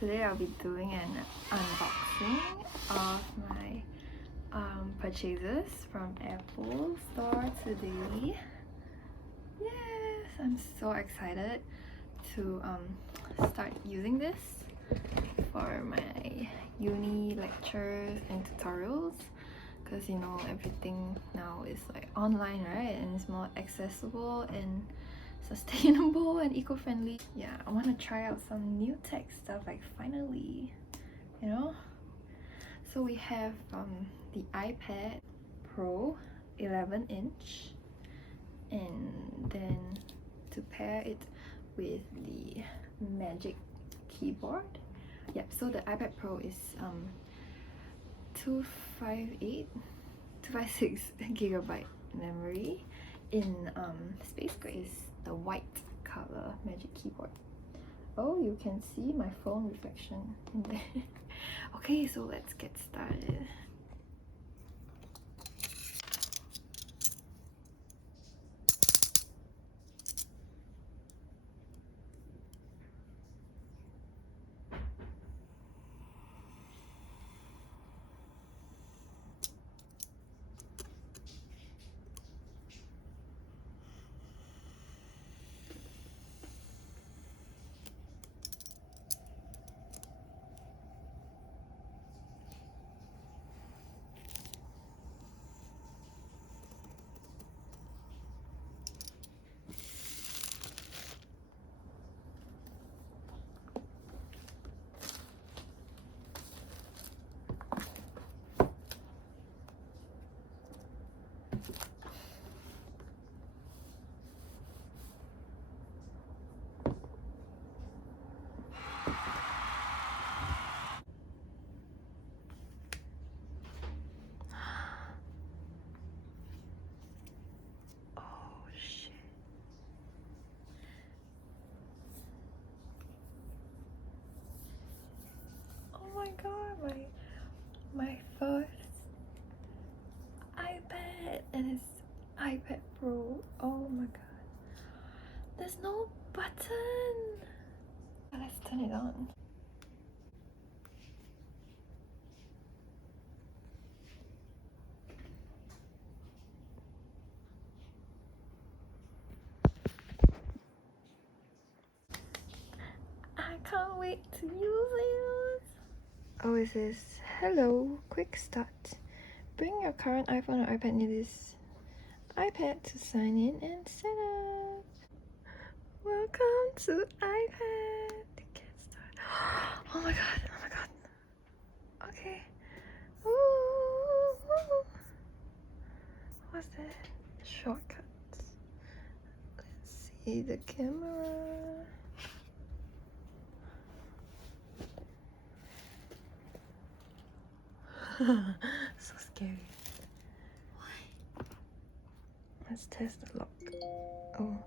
Today I'll be doing an unboxing of my purchases from Apple Store today. Yes, I'm so excited to start using this for my uni lectures and tutorials, because you know everything now is like online, right? And it's more accessible and sustainable and eco-friendly. Yeah, I want to try out some new tech stuff, like finally, you know. So we have the iPad Pro 11-inch, and then to pair it with the Magic Keyboard. Yep, so the iPad Pro is 256 gigabyte memory in space gray. Is the white color Magic Keyboard. Oh, you can see my phone reflection in there. Okay, so let's get started. Oh my god, my first iPad, and it's iPad Pro. Oh my god, there's no button. Let's turn it on. I can't wait to use it. Oh, it says, hello, quick start. Bring your current iPhone or iPad near this iPad to sign in and set up. Welcome to iPad. Get started. Oh my god, oh my god. Okay. Ooh. What's that? Shortcuts. Let's see the camera. So scary. Why? Let's test the lock. Oh.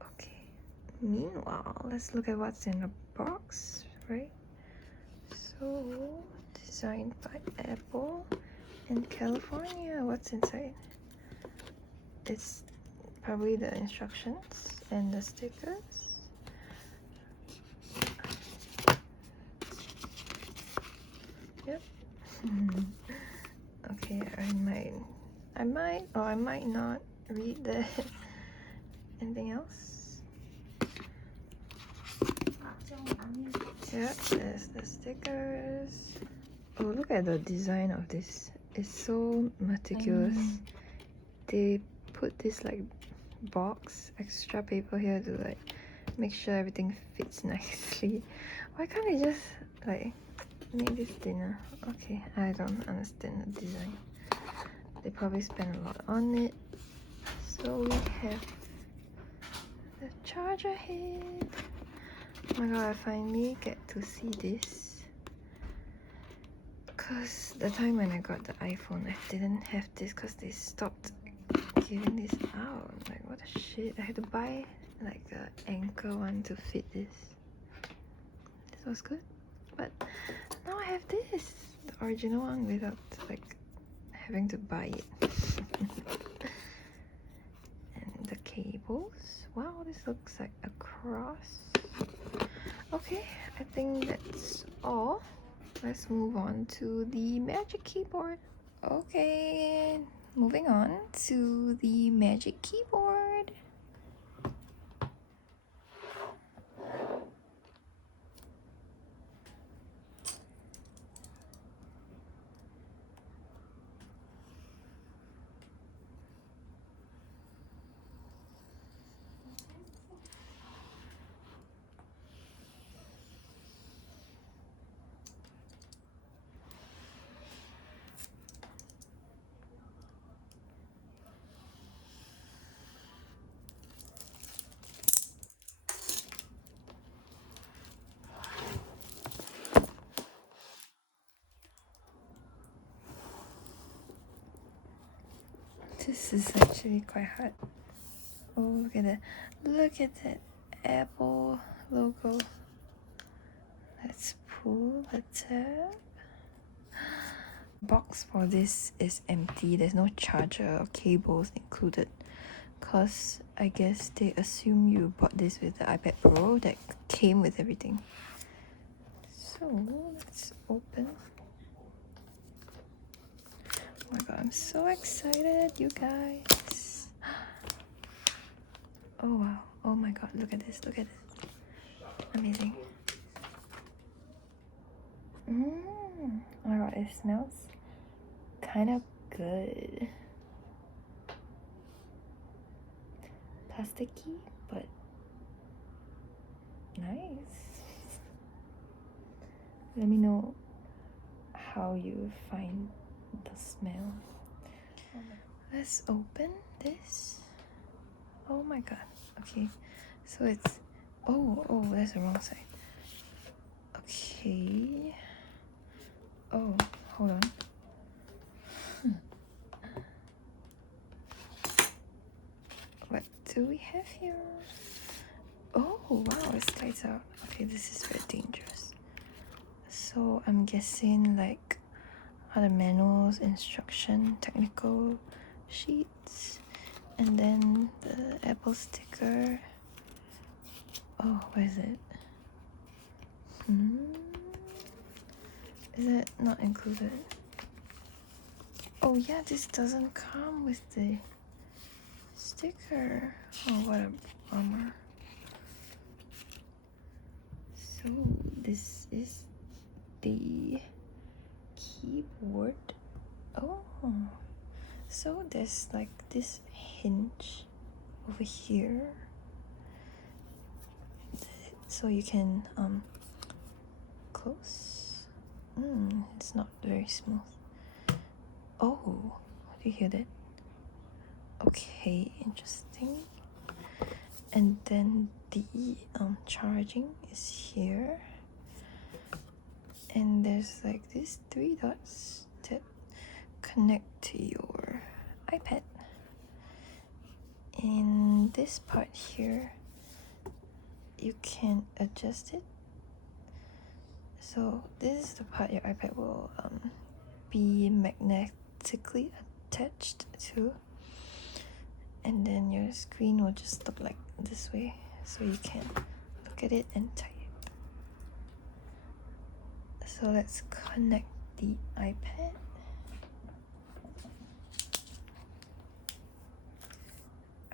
Okay. Meanwhile, let's look at what's in the box, right? So, designed by Apple in California. What's inside? It's probably the instructions and the stickers. Yep. Okay, I might or I might not read that. Anything else? Yeah, there's the stickers. Oh, look at the design of this. It's so meticulous. They put this like box, extra paper here to like make sure everything fits nicely. Why can't they just like make this thinner? Okay, I don't understand the design. They probably spent a lot on it. So we have the charger head. Oh my god, I finally get to see this. Cause the time when I got the iPhone, I didn't have this because they stopped giving this out. Like, what the shit? I had to buy like an anchor one to fit this. This was good, but now I have this, the original one, without like having to buy it. And the cables. Wow, this looks like a cross. Okay, I think that's all. Let's move on to the magic keyboard. Okay, moving on to the magic keyboard. This is actually quite hard. Oh, look at that. Look at that Apple logo. Let's pull the tab. Box for this is empty. There's no charger or cables included. Cause I guess they assume you bought this with the iPad Pro that came with everything. So let's open. Oh my god, I'm so excited, you guys. Oh wow. Oh my god, look at this, look at this. Amazing. Oh my god, it smells kind of good. Plasticky, but nice. Let me know how you find the smell. Let's open this. Oh my god. Okay, so it's oh, that's the wrong side. Okay. Oh, hold on. What do we have here? Oh wow, it slides out. Okay, this is very dangerous. So I'm guessing like other manuals, instruction, technical sheets, and then the Apple sticker. Oh, where is it? Is it not included? Oh yeah, this doesn't come with the sticker. Oh, what a bummer. So this is the keyboard. Oh, so there's like this hinge over here, so you can close. It's not very smooth. Oh, do you hear that? Okay, interesting. And then the charging is here, and there's like these 3 dots that connect to your iPad. In this part here, you can adjust it. So this is the part your iPad will be magnetically attached to, and then your screen will just look like this way, so you can look at it and type. So let's connect the iPad.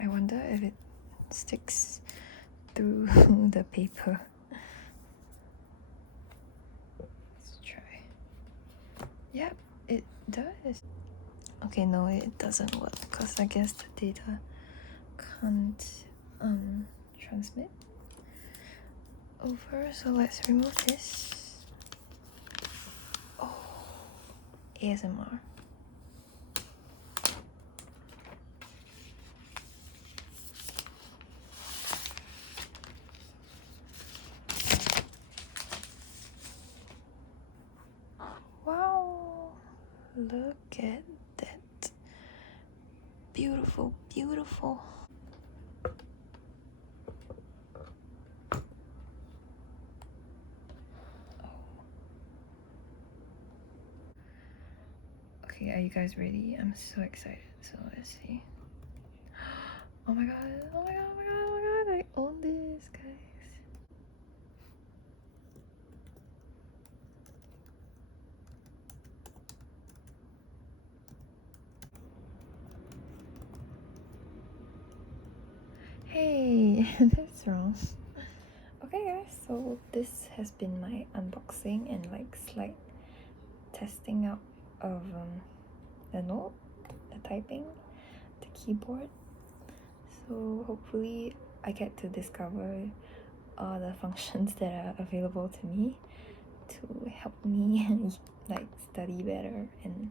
I wonder if it sticks through the paper. Let's try. Yep, it does. Okay, no, it doesn't work because I guess the data can't transmit over. So let's remove this. Oh, ASMR. Wow, look at that. Beautiful, beautiful. Okay, are you guys ready? I'm so excited. So let's see. Oh my god, oh my god, oh my god, oh my god. Hey, that's wrong. Okay guys, so this has been my unboxing and like slight testing out of the note, the typing, the keyboard. So hopefully I get to discover all the functions that are available to me to help me like study better and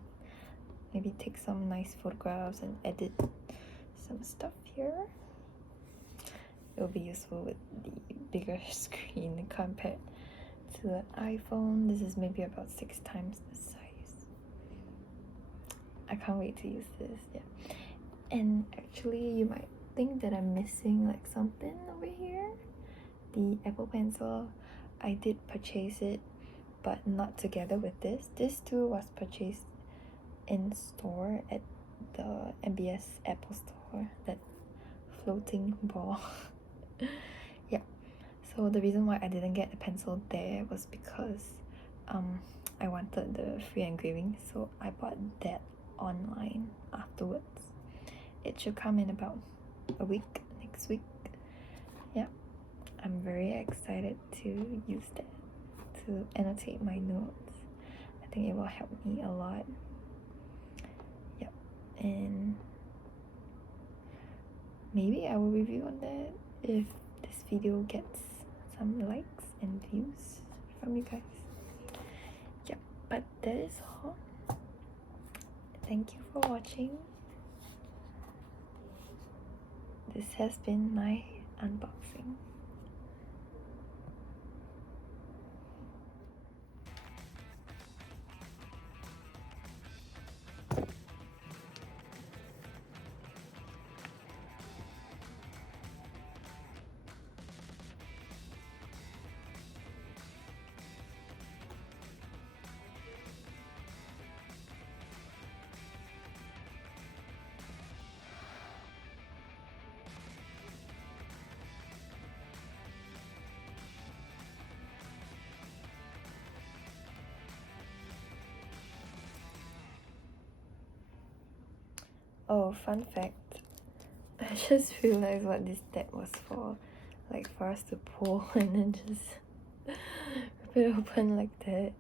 maybe take some nice photographs and edit some stuff here. It'll be useful with the bigger screen compared to an iPhone. This is maybe about 6 times the size. I can't wait to use this. Yeah. And actually you might think that I'm missing like something over here. The Apple Pencil, I did purchase it, but not together with this. This too was purchased in store at the MBS Apple Store, that floating ball. Yeah, so the reason why I didn't get a pencil there was because I wanted the free engraving, so I bought that online afterwards. It should come in about a week, next week. Yeah, I'm very excited to use that to annotate my notes. I think it will help me a lot. Yep, and maybe I will review on that if this video gets some likes and views from you guys. Yeah, but that is all. Thank you for watching. This has been my unboxing. Oh, fun fact. I just realized what this tab was for. Like for us to pull and then just rip it open like that.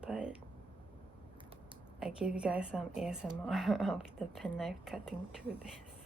But I gave you guys some ASMR of the penknife cutting through this.